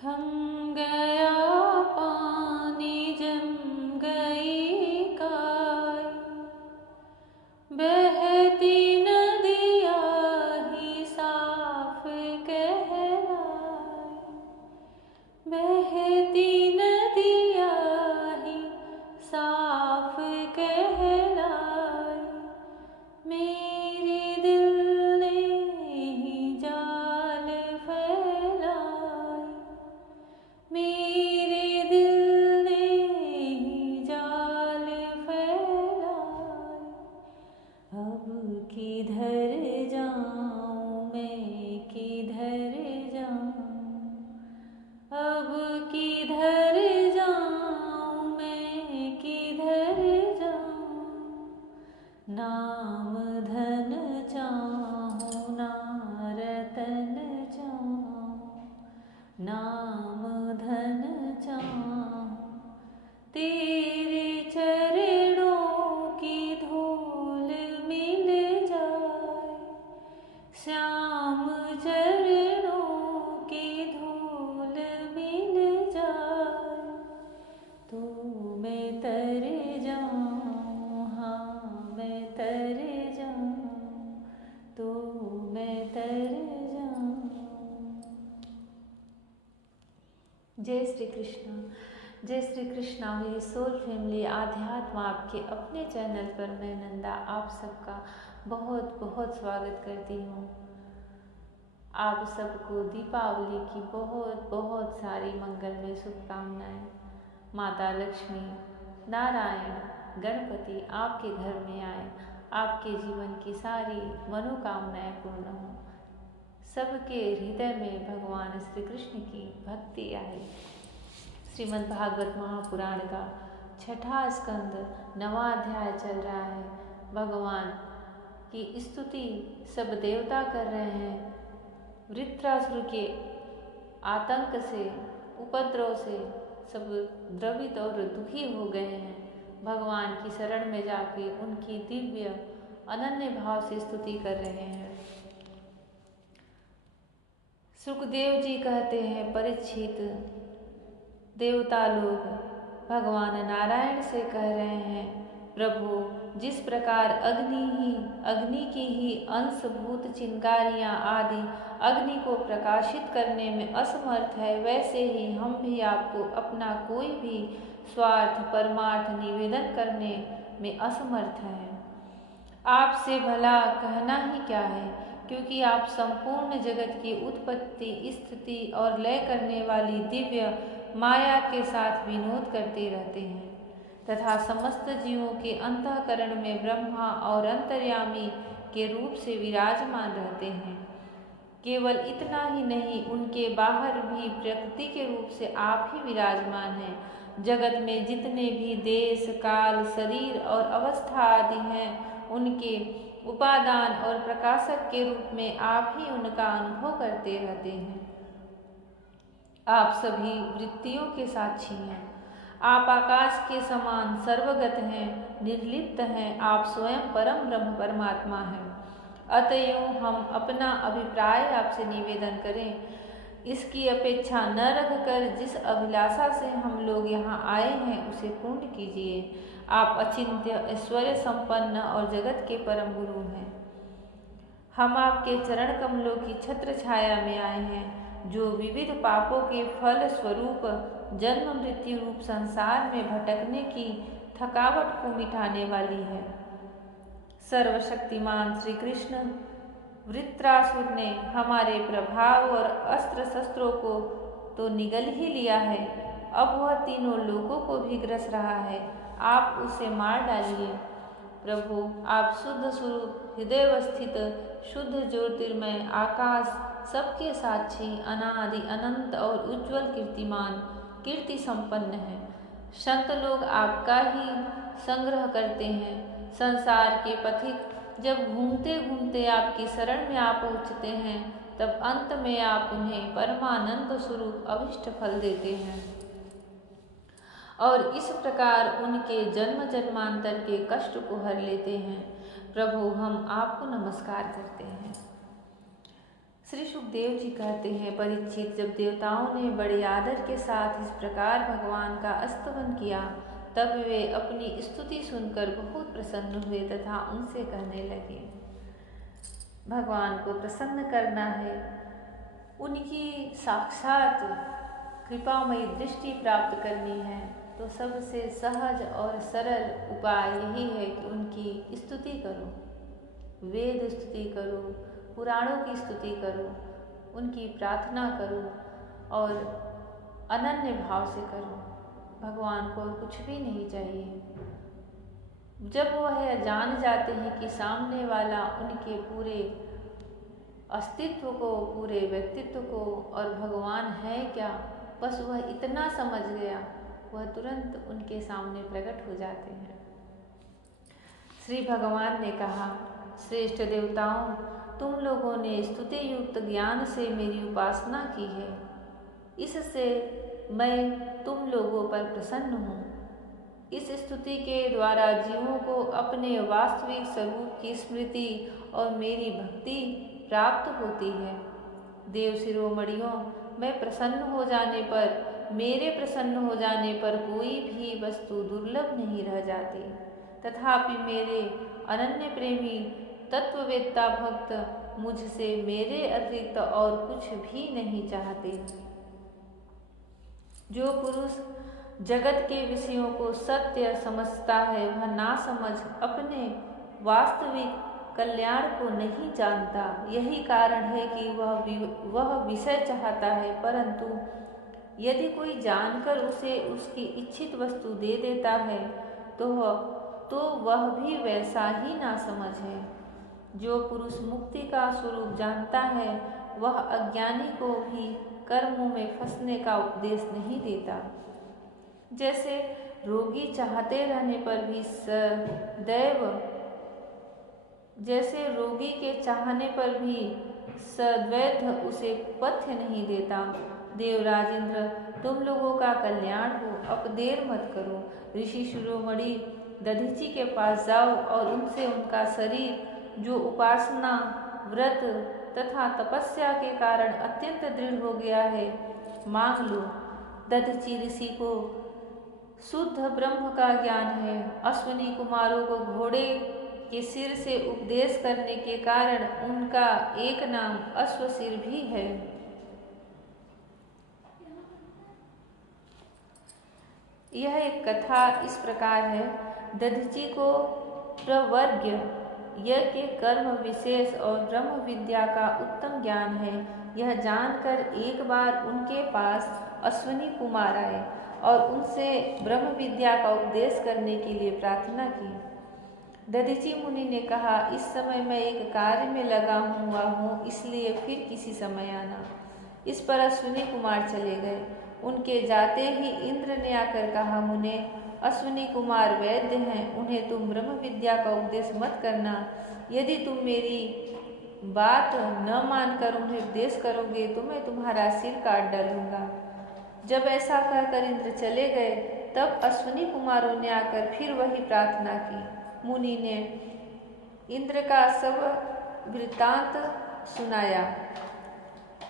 थम गया पानी, जम गई काय, बहती नदिया ही साफ कहलाए। बहती नदिया ही साफ कहलाए। मेरे दिल ने ही जाल फैलाए। मेरे दिल ने ही जाल फैलाए। अब किधर जाऊं मैं, किधर जाऊं, अब किधर जाऊं मैं, किधर जाऊं। नाम धन चाहूं ना रतन चाहूं, नाम धन चाहूं तेरे चरणों की धूल मिल जाए। श्याम चरणों की धूल मिल जाए तो मैं तर जाऊं, हाँ मैं तर जाऊं, तो मैं तर जाऊं। जय श्री कृष्ण। जय श्री कृष्णा। मेरी सोल फैमिली आध्यात्म आपके अपने चैनल पर मैं नंदा आप सबका बहुत बहुत स्वागत करती हूँ। आप सबको दीपावली की बहुत बहुत सारी मंगलमय शुभकामनाएं। माता लक्ष्मी, नारायण, गणपति आपके घर में आए, आपके जीवन की सारी मनोकामनाएं पूर्ण हों, सबके हृदय में भगवान श्री कृष्ण की भक्ति आए। श्रीमद् भागवत महापुराण का 6वां स्कंद 9वां अध्याय चल रहा है। भगवान की स्तुति सब देवता कर रहे हैं। वृत्रासुर के आतंक से, उपद्रव से सब द्रवित और दुखी हो गए हैं। भगवान की शरण में जाके उनकी दिव्य अनन्य भाव से स्तुति कर रहे हैं। सुखदेव जी कहते हैं, परीक्षित, देवता लोग भगवान नारायण से कह रहे हैं, प्रभु जिस प्रकार अग्नि की ही अंशभूत चिंगारियां आदि अग्नि को प्रकाशित करने में असमर्थ है, वैसे ही हम भी आपको अपना कोई भी स्वार्थ परमार्थ निवेदन करने में असमर्थ हैं। आपसे भला कहना ही क्या है, क्योंकि आप संपूर्ण जगत की उत्पत्ति, स्थिति और लय करने वाली दिव्य माया के साथ विनोद करते रहते हैं तथा समस्त जीवों के अंतःकरण में ब्रह्मा और अंतर्यामी के रूप से विराजमान रहते हैं। केवल इतना ही नहीं, उनके बाहर भी प्रकृति के रूप से आप ही विराजमान हैं। जगत में जितने भी देश, काल, शरीर और अवस्था आदि हैं, उनके उपादान और प्रकाशक के रूप में आप ही उनका अनुभव करते रहते हैं। आप सभी वृत्तियों के साक्षी हैं। आप आकाश के समान सर्वगत हैं, निर्लिप्त हैं। आप स्वयं परम ब्रह्म परमात्मा हैं। अतएव हम अपना अभिप्राय आपसे निवेदन करें, इसकी अपेक्षा न रखकर जिस अभिलाषा से हम लोग यहाँ आए हैं उसे पूर्ण कीजिए। आप अचिंत्य, ऐश्वर्य संपन्न और जगत के परम गुरु हैं। हम आपके चरण कमलों की छत्र छाया में आए हैं, जो विविध पापों के फल स्वरूप जन्म मृत्यु रूप संसार में भटकने की थकावट को मिटाने वाली है। सर्वशक्तिमान श्री कृष्ण, वृत्रासुर ने हमारे प्रभाव और अस्त्र शस्त्रों को तो निगल ही लिया है, अब वह तीनों लोकों को भी ग्रस रहा है। आप उसे मार डालिए। प्रभु, आप शुद्ध स्वरूप, हृदय स्थित, शुद्ध ज्योतिर्मय, आकाश, सबके साक्षी, अनादि अनंत और उज्ज्वल कीर्तिमान, कीर्ति संपन्न है। संत लोग आपका ही संग्रह करते हैं। संसार के पथिक जब घूमते घूमते आपकी शरण में आ पहुँचते हैं, तब अंत में आप उन्हें परमानंद स्वरूप अभिष्ट फल देते हैं और इस प्रकार उनके जन्म जन्मांतर के कष्ट को हर लेते हैं। प्रभु, हम आपको नमस्कार करते हैं। श्री सुखदेव जी कहते हैं, परीक्षित, जब देवताओं ने बड़े आदर के साथ इस प्रकार भगवान का स्तवन किया, तब वे अपनी स्तुति सुनकर बहुत प्रसन्न हुए तथा उनसे कहने लगे, भगवान को प्रसन्न करना है, उनकी साक्षात कृपामयी दृष्टि प्राप्त करनी है, तो सबसे सहज और सरल उपाय यही है कि उनकी स्तुति करो, वेद स्तुति करो, पुराणों की स्तुति करो, उनकी प्रार्थना करो और अनन्य भाव से करो। भगवान को कुछ भी नहीं चाहिए। जब वह जान जाते हैं कि सामने वाला उनके पूरे अस्तित्व को, पूरे व्यक्तित्व को और भगवान है क्या, बस वह इतना समझ गया, वह तुरंत उनके सामने प्रकट हो जाते हैं। श्री भगवान ने कहा, श्रेष्ठ देवताओं, तुम लोगों ने स्तुति युक्त ज्ञान से मेरी उपासना की है, इससे मैं तुम लोगों पर प्रसन्न हूँ। इस स्तुति के द्वारा जीवों को अपने वास्तविक स्वरूप की स्मृति और मेरी भक्ति प्राप्त होती है। देव शिरोमणियों, मैं प्रसन्न हो जाने पर, मेरे प्रसन्न हो जाने पर कोई भी वस्तु दुर्लभ नहीं रह जाती। तथापि मेरे अनन्य प्रेमी तत्ववेत्ता भक्त मुझसे मेरे अतिरिक्त और कुछ भी नहीं चाहते। जो पुरुष जगत के विषयों को सत्य समझता है, वह ना समझ अपने वास्तविक कल्याण को नहीं जानता। यही कारण है कि वह विषय चाहता है, परंतु यदि कोई जानकर उसे उसकी इच्छित वस्तु दे देता है तो वह भी वैसा ही नासमझ है। जो पुरुष मुक्ति का स्वरूप जानता है, वह अज्ञानी को भी कर्मों में फंसने का उपदेश नहीं देता। जैसे रोगी चाहते रहने पर भी जैसे रोगी के चाहने पर भी सदैव उसे पथ्य नहीं देता। देवराजेंद्र, तुम लोगों का कल्याण हो, अब देर मत करो। ऋषि शिरोमणि दधीची के पास जाओ और उनसे उनका शरीर, जो उपासना, व्रत तथा तपस्या के कारण अत्यंत दृढ़ हो गया है, मांग लो। दधीची ऋषि को शुद्ध ब्रह्म का ज्ञान है। अश्विनी कुमारों को घोड़े के सिर से उपदेश करने के कारण उनका एक नाम अश्वसिर भी है। यह एक कथा इस प्रकार है। दधीची को प्रवर्ग्य यज्ञ, कर्म विशेष और ब्रह्म विद्या का उत्तम ज्ञान है। यह जानकर एक बार उनके पास अश्विनी कुमार आए और उनसे ब्रह्म विद्या का उपदेश करने के लिए प्रार्थना की। दधीची मुनि ने कहा, इस समय मैं एक कार्य में लगा हुआ हूँ, इसलिए फिर किसी समय आना। इस पर अश्विनी कुमार चले गए। उनके जाते ही इंद्र ने आकर कहा, मुने, अश्विनी कुमार वैद्य हैं, उन्हें तुम ब्रह्म विद्या का उपदेश मत करना। यदि तुम मेरी बात न मानकर उन्हें उपदेश करोगे तो मैं तुम्हारा सिर काट डालूंगा। जब ऐसा कहकर इंद्र चले गए, तब अश्विनी कुमारों ने आकर फिर वही प्रार्थना की। मुनि ने इंद्र का सब वृत्तांत सुनाया।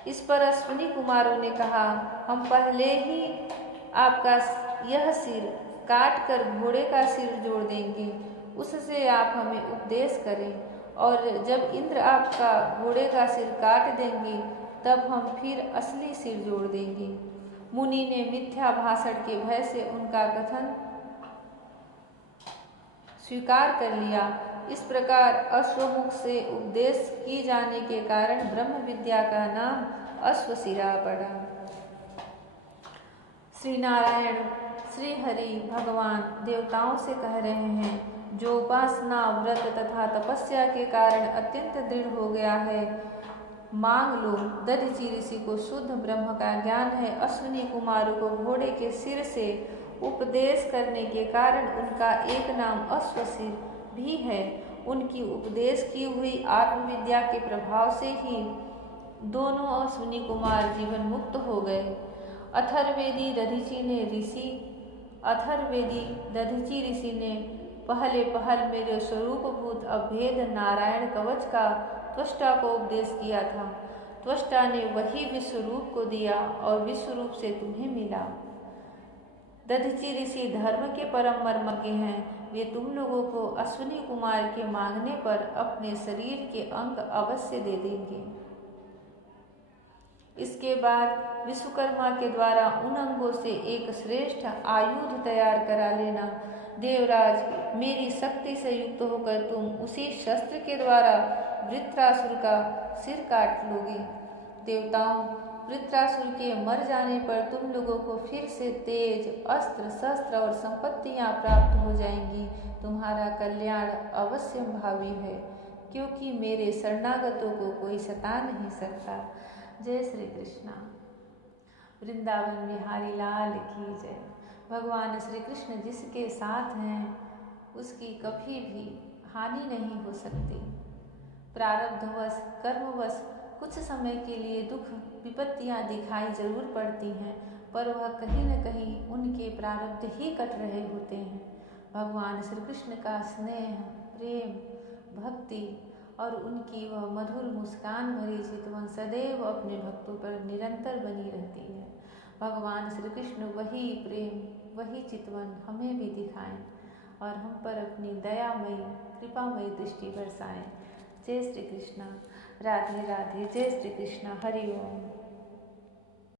इस पर अश्विनी कुमारों ने कहा, हम पहले ही आपका यह सिर काट कर घोड़े का सिर जोड़ देंगे, उससे आप हमें उपदेश करें, और जब इंद्र आपका घोड़े का सिर काट देंगे तब हम फिर असली सिर जोड़ देंगे। मुनि ने मिथ्या भाषण के भय से उनका कथन स्वीकार कर लिया। इस प्रकार अश्वमुख से उपदेश की जाने के कारण ब्रह्म विद्या का नाम अश्वशिरा पड़ा। श्री नारायण श्री हरि भगवान देवताओं से कह रहे हैं, जो उपासना, व्रत तथा तपस्या के कारण अत्यंत दृढ़ हो गया है, मांग लो। दधीची ऋषि को शुद्ध ब्रह्म का ज्ञान है। अश्विनी कुमारों को घोड़े के सिर से उपदेश करने के कारण उनका एक नाम अश्वसिर भी है। उनकी उपदेश की हुई आत्मविद्या के प्रभाव से ही दोनों अश्विनी कुमार जीवन मुक्त हो गए। अथर्वेदी दधीची ऋषि ने पहल मेरे स्वरूपभूत अभेद नारायण कवच का त्वष्टा को उपदेश किया था। त्वष्टा ने वही विश्व रूप को दिया और विश्व रूप से तुम्हें मिला। दधीचि ऋषि धर्म के परम मर्मज्ञ हैं। वे तुम लोगों को अश्विनी कुमार के मांगने पर अपने शरीर के अंग अवश्य दे देंगे। इसके बाद विश्वकर्मा के द्वारा उन अंगों से एक श्रेष्ठ आयुध तैयार करा लेना। देवराज, मेरी शक्ति से युक्त होकर तुम उसी शस्त्र के द्वारा वृत्रासुर का सिर काट लोगे। देवताओं, वृत्रासुर के मर जाने पर तुम लोगों को फिर से तेज, अस्त्र शस्त्र और संपत्तियां प्राप्त हो जाएंगी। तुम्हारा कल्याण अवश्य भावी है, क्योंकि मेरे शरणागतों को कोई सता नहीं सकता। जय श्री कृष्णा। वृंदावन बिहारी लाल की जय। भगवान श्री कृष्ण जिसके साथ हैं उसकी कभी भी हानि नहीं हो सकती। प्रारब्धवश, कर्मवश कुछ समय के लिए दुख विपत्तियां दिखाई जरूर पड़ती हैं, पर वह कहीं न कहीं उनके प्रारब्ध ही कट रहे होते हैं। भगवान श्री कृष्ण का स्नेह, प्रेम, भक्ति और उनकी वह मधुर मुस्कान भरी चितवन सदैव अपने भक्तों पर निरंतर बनी रहती है। भगवान श्री कृष्ण वही प्रेम, वही चितवन हमें भी दिखाएं और हम पर अपनी दयामयी, कृपामयी दृष्टि बरसाएं। जय श्री कृष्ण। राधे राधे। जय श्री कृष्ण। हरि ओम।